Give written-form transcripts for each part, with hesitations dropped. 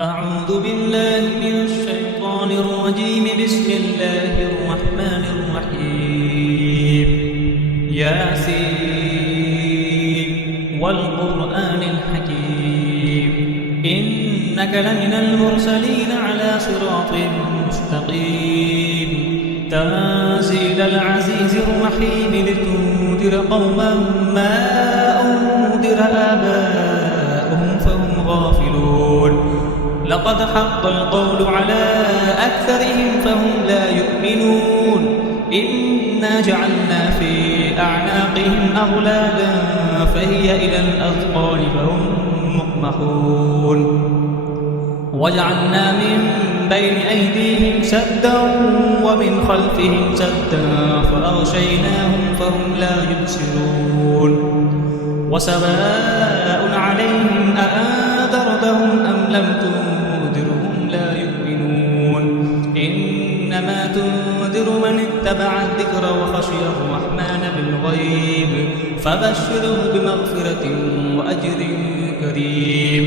أعوذ بالله من الشيطان الرجيم. بسم الله الرحمن الرحيم. ياسين والقرآن الحكيم إنك لمن المرسلين على صراط مستقيم تنزيل العزيز الرحيم لتنذر قوما ما أنذر آباؤهم فهم غافلون. لقد حق القول على أكثرهم فهم لا يؤمنون. إنا جعلنا في أعناقهم أغلالا فهي إلى الأذقان فهم مقمحون. وجعلنا من بين أيديهم سدا ومن خلفهم سدا فأغشيناهم فهم لا يبصرون. وسواء عليهم أأنذرتهم أم لم تنذرهم لا يؤمنون. إنما تنذر من اتبع الذكر وخشي الرحمن بالغيب فبشره بمغفرة وأجر كريم.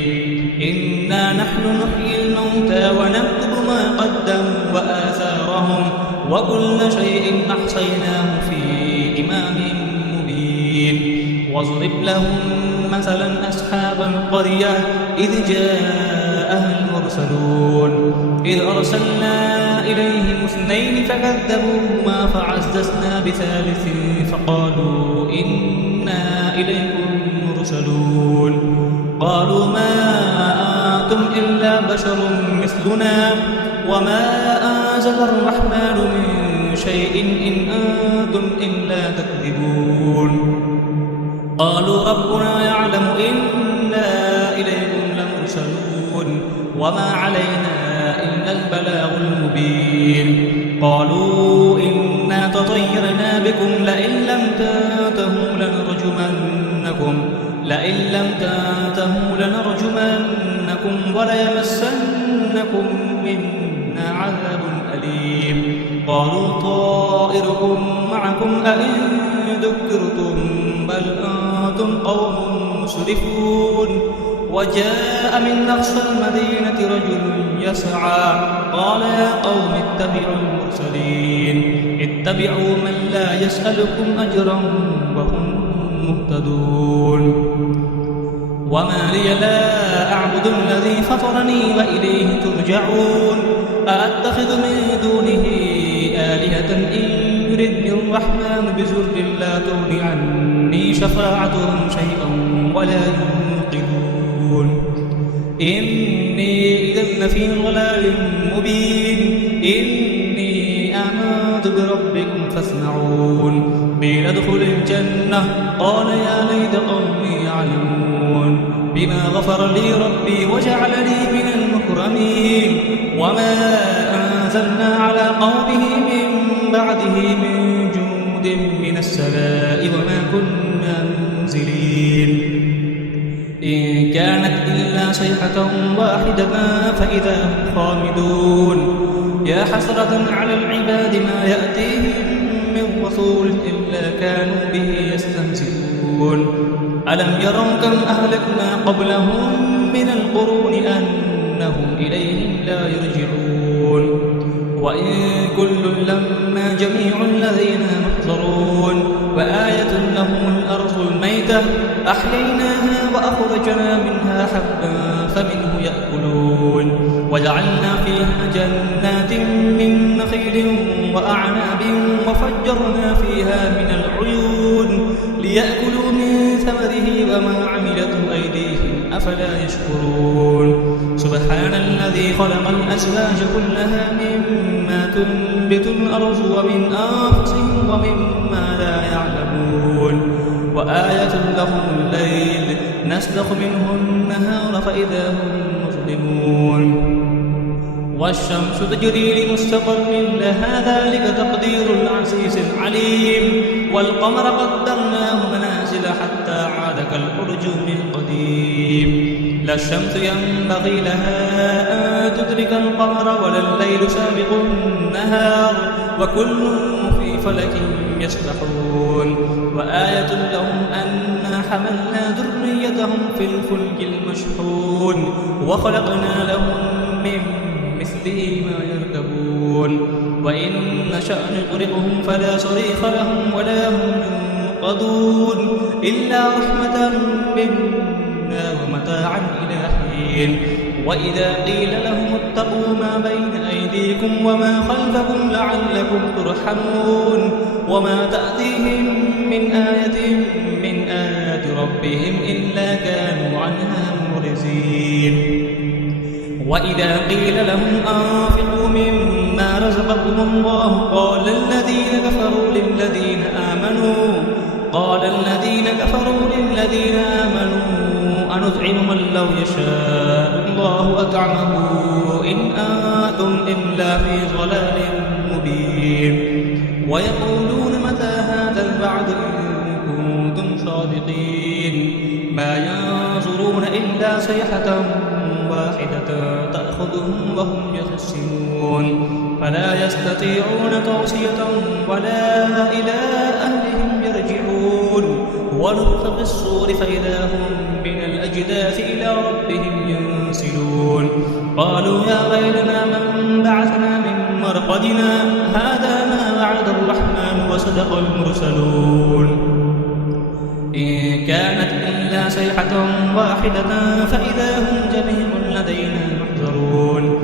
إنا نحن نحيي الموتى ونكتب ما قدموا وآثارهم وكل شيء أحصيناه في إمام مبين. واضرب لهم مثلا أصحاب القرية إذ جاءها المرسلون إذ أرسلنا إليهم اثنين فكذبوهما فعززنا بثالث فقالوا إنا إليكم مرسلون. قالوا ما أنتم إلا بشر مثلنا وما أنزل الرحمن من شيء إن أنتم إلا تكذبون. قالوا ربنا يعلم إنا إليكم لمرسلون وما علينا إلا البلاغ المبين. قالوا إنا تطيرنا بكم لئن لم تنتهوا لنرجمنكم وليمسنكم منا عذاب أليم. قالوا طائركم معكم أئن ذكرتم بل أنتم قوم مسرفون. وجاء من أقصى المدينة رجل يسعى قال يا قوم اتبعوا المرسلين اتبعوا من لا يسألكم أجرا وهم مهتدون. وما لي لا أعبد الذي فطرني وإليه ترجعون. أأتخذ من دونه آلهة إن يردني الرحمن بضر لا تغن عني شفاعتهم شيئا ولا ينقذون. إني إذا لفي ضلال مبين. إني آمنت بربكم فاسمعون. قيل ادخل الجنة قال يا ليت قومي يعلمون بما غفر لي ربي وجعلني من المكرمين. وما أنزلنا على قومه من بعده من جند من السماء وما كنا منزلين. إن كانت إلا صيحة واحدة فإذا هم خامدون. يا حسرة على العباد ما يأتيهم من رسول إلا كانوا به يستهزئون. ألم يروا كم أهلكنا قبلهم من القرون أنهم إليهم لا يرجعون. وإن كل لما جميع الذين محضرون. وآية لهم الأرض الميتة أحييناها وأخرجنا منها حبا فمنه يأكلون. وجعلنا فيها جنات من نخيل وأعناب وفجرنا فيها من العيون ليأكلوا من ثمره وما عملته أيديهم أفلا يشكرون. سبحان الذي خلق الأزواج كلها مما تنبت الأرض ومن أنفسهم ومما لا يعلمون. وآية لهم الليل نسلخ منه النهار فإذا هم مظلمون. والشمس تجري لمستقر لها ذلك تقدير العزيز العليم. والقمر قدرناه منازل حتى عاد كالأرجون القديم. لا الشمس ينبغي لها أن تدرك القمر ولا الليل سابق النهار وكل في فلك يسبحون. وآية لهم أنا حملنا ذريتهم في الفلك المشحون وخلقنا لهم تغرقهم فلا صريخ لهم ولا هم ينقذون إلا رحمة منا ومتاعا إلى حين وإذا قيل لهم اتقوا ما بين أيديكم وما خلفكم لعلكم ترحمون وما تأتيهم من آية من آيات ربهم إلا كانوا عنها معرضين وإذا قيل لهم أنفقوا مما رزقكم الله قال الذين كفروا للذين آمنوا أنطعم من لو يشاء الله أطعمه إن أنتم إلا في ضلال مبين ويقولون متى هذا الوعد إن كنتم صادقين ما ينظرون إلا صيحة واحدة تأخذهم وهم يخسرون فلا يستطيعون توصية ولا إلى أهلهم يرجعون ونفخ في الصور فإذا هم من الأجداث إلى ربهم ينسلون قالوا يا ويلنا من بعثنا من مرقدنا هذا ما وعد الرحمن وصدق المرسلون إن كانت إلا صيحة واحدة فإذا هم جميع لدينا محضرون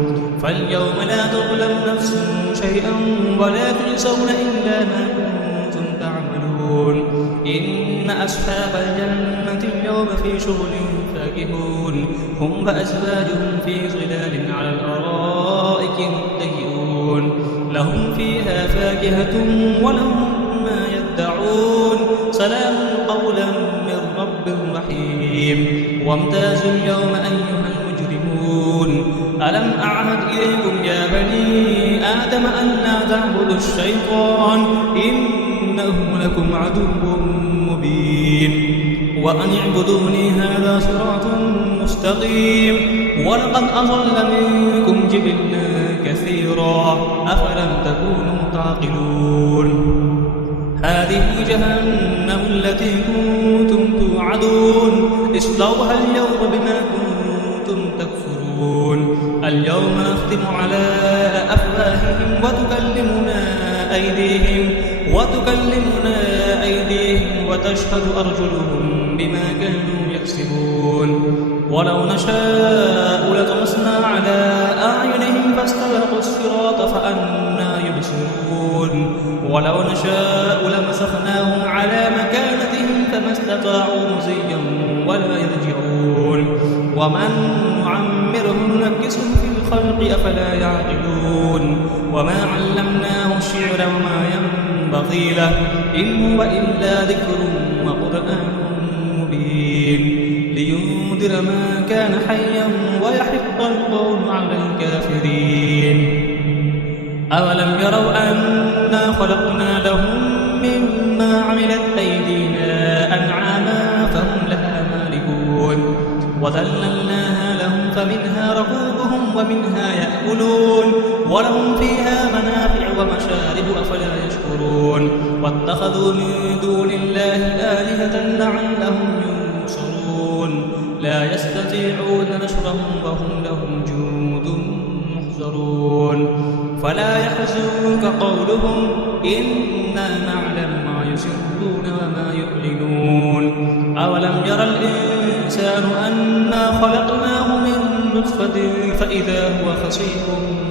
فاليوم لا تظلم نفس شيئا ولا تجزون إلا ما كنتم تعملون إن أصحاب الجنة اليوم في شغل فاكهون هم وأزواجهم في ظلال على الأرائك متكئون لهم فيها فاكهة ولهم ما يدعون سلام قولا من رب رحيم وامتازوا اليوم أيها المجرمون ألم أعهد إليكم يا بني آدم أن لا تعبدوا الشيطان إنه لكم عدو مبين وأن اعبدوني هذا صراط مستقيم ولقد أضل منكم جبلا كثيرا أفلم تكونوا تعقلون هذه جهنم التي كنتم توعدون اصلوها اليوم بما كنتم تكفرون اليوم نختم على أفواههم وتكلمنا أيديهم وتشهد أرجلهم بما كانوا يكسبون ولو نشاء لطمسنا على أعينهم فاستبقوا الصراط فأنى يبصرون ولو نشاء لمسخناهم على مكانتهم فما استطاعوا مزيا ولا يرجعون ومن نعمره ننكسه في الخلق أفلا يعقلون وما علمناه الشعر وما ينبغي له إن هو إلا ذكر وقرآن مبين لينذر ما كان حيا ويحق القول على الكافرين أولم يروا أنا خلقنا لهم مما عملت أيدينا أنعاما فهم لها مالكون وذللناها لهم فمنها ركوبهم ومنها يأكلون ولهم فيها منافع ومشارب أفلا يشكرون واتخذوا من دون الله آلهة لعلهم ينصرون لا يستطيعون نصرهم وهم لهم جند محضرون فلا يحزنك قولهم إنا نعلم ما يسرون وما يعلنون أولم يرى الإنسان أنا خلقناه من نطفة فإذا هو خصيم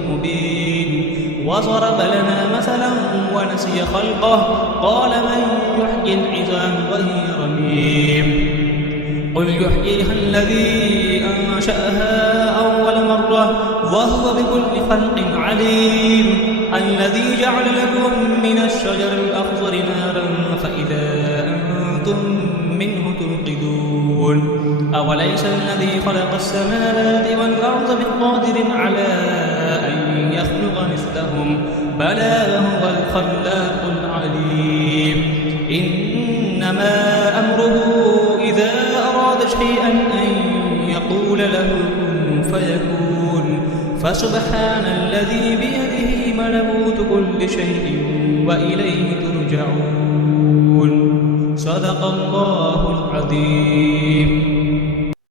مبين وضرب لنا مثلا ونسي خلقه قال من يحيي العظام وهي رميم قل يحييها الذي أنشأها أول مرة وهو بكل خلق عليم الذي جعل لكم من الشجر الأخضر نارا فإذا أنتم منه توقدون أوليس الذي خلق السماوات والأرض بقادر على أن يخلق مثلهم بلى وهو الخلاق العليم إنما أمره إذا أراد شيئا أن يقول له كن فيكون فسبحان الذي بيده ملكوت كل شيء وإليه ترجعون صدق الله العظيم.